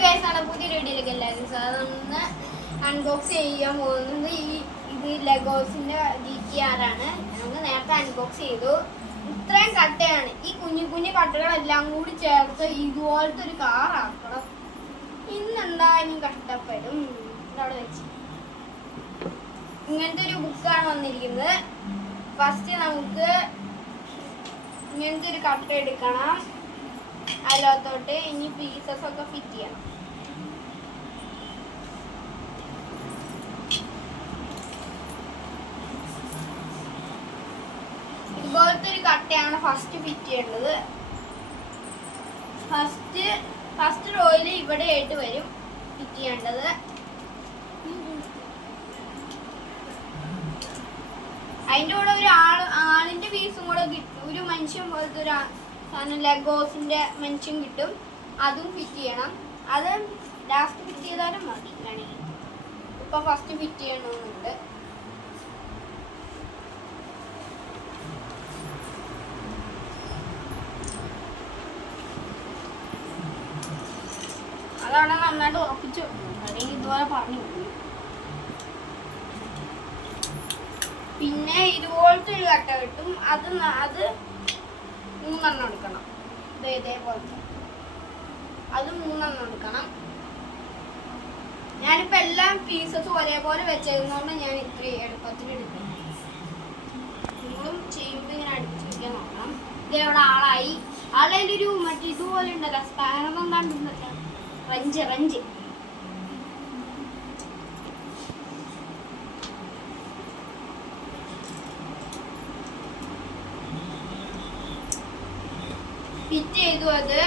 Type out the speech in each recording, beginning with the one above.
പുതിയ വീഡിയോയിലേക്ക് അതൊന്ന് അൺബോക്സ് ചെയ്യാൻ പോകുന്നത് ഇത് ലെഗോസിന്റെ GTR ആണ്. നമുക്ക് നേരത്തെ അൺബോക്സ് ചെയ്തു. ഇത്രയും കട്ടയാണ്. ഈ കുഞ്ഞു കുഞ്ഞു കട്ടകളെല്ലാം കൂടി ചേർത്ത് ഇതുപോലത്തെ ഒരു കാർ ആക്കണം. ഇന്നെന്തായാലും കഷ്ടപ്പെടും. ഇതവിടെ വെച്ച് ഇങ്ങനത്തെ ഒരു ബുക്കാണ് വന്നിരിക്കുന്നത്. ഫസ്റ്റ് നമുക്ക് ഇങ്ങനത്തെ ഒരു കട്ട എടുക്കണം. അതിലോത്തോട്ട് ഇനി പീസസ് ഒക്കെ ഫിറ്റ് ചെയ്യണം. ഇതുപോലത്തെ ഒരു കട്ടയാണ് ഫസ്റ്റ് ഫിറ്റ് ചെയ്യേണ്ടത്. ഫസ്റ്റ് റോയിൽ ഇവിടെ ആയിട്ട് വരും ഫിറ്റ് ചെയ്യേണ്ടത്. അതിൻ്റെ കൂടെ ഒരു ആളിന്റെ പീസും കൂടെ കിട്ടും. ഒരു മനുഷ്യൻ പോലത്തെ ഒരു ലെഗോസിന്റെ മനുഷ്യൻ കിട്ടും. അതും ഫിറ്റ് ചെയ്യണം. അത് ലാസ്റ്റ് ഫിറ്റ് ചെയ്താലും മതി വേണമെങ്കിൽ. ഇപ്പൊ ഫസ്റ്റ് ഫിറ്റ് ചെയ്യണമെന്നുണ്ട്. അതവിടെ നന്നായിട്ട് ഉറപ്പിച്ചു അല്ലെങ്കിൽ ഇതുപോലെ പറഞ്ഞു. പിന്നെ ഇതുപോലത്തെ ഒരു കട്ട കിട്ടും. അത് 3 എണ്ണം എടുക്കണം. ഇതേപോലത്തെ അത് 3 എണ്ണം എടുക്കണം. ഞാനിപ്പോ എല്ലാ പീസസും ഒരേപോലെ വെച്ചതുകൊണ്ട് ഞാൻ ഇത്രയും എളുപ്പത്തിൽ എടുക്കണം. നിങ്ങളും ചെയ്യുമ്പോൾ ഇങ്ങനെ അടിച്ചു വയ്ക്കാൻ നോക്കണം. ഇതേവിടെ ആളായി. ആളൊരു മറ്റേ ഇതുപോലെ ഉണ്ടല്ലോ, സ്പാനർ എന്താണ്ടുണ്ടല്ലോ, റഞ്ച് ഫിറ്റ് ചെയ്തു. അത്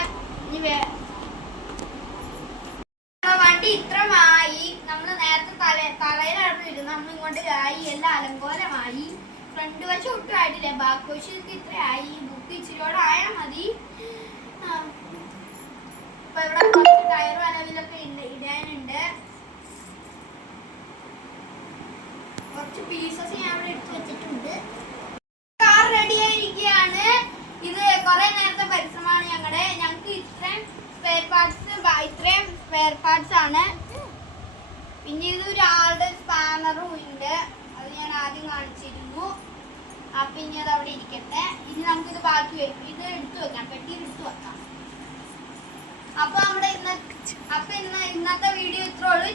വണ്ടി ഇത്രമായി. നമ്മൾ നേരത്തെ തലയിലാണ് ഇരുന്ന് നമ്മൾ ഇങ്ങോട്ട് ആയി. എല്ലാം അലങ്കോലമായി. ഫ്രണ്ട് വശം ഒട്ടും ആയിട്ടില്ല, ബാക്ക് വശം ഇത്രയായി. ബുക്ക് ഇച്ചിരിയോടെ ആയാൽ മതി. ഇപ്പൊ ഇവിടെ കുറച്ച് ടയറും അലവിലൊക്കെ ഇടാനുണ്ട്. കുറച്ച് പീസസ് ഞാൻ ഇവിടെ എടുത്ത് വെച്ചിട്ടുണ്ട്. കാർ റെഡി ആയിരിക്കുകയാണ്. ഇത് കുറെ നേരത്തെ പരിശ്രമമാണ് ഞങ്ങൾക്ക് ഇത്രയും സ്പെയർ പാർട്സ് ആണ്. പിന്നെ ഇത് ഒരാളുടെ സ്പാനറും ഉണ്ട്. അത് ഞാൻ ആദ്യം കാണിച്ചിരുന്നു. അപ്പൊ ഇനി അത് അവിടെ ഇരിക്കട്ടെ. ഇനി നമുക്കിത് ബാക്കി വരും. ഇത് എടുത്തു വെക്കാം, പെട്ടിയിൽ എടുത്തു വെക്കാം. അപ്പൊ ഇന്നത്തെ വീഡിയോ ഇത്രേ ഉള്ളൂ.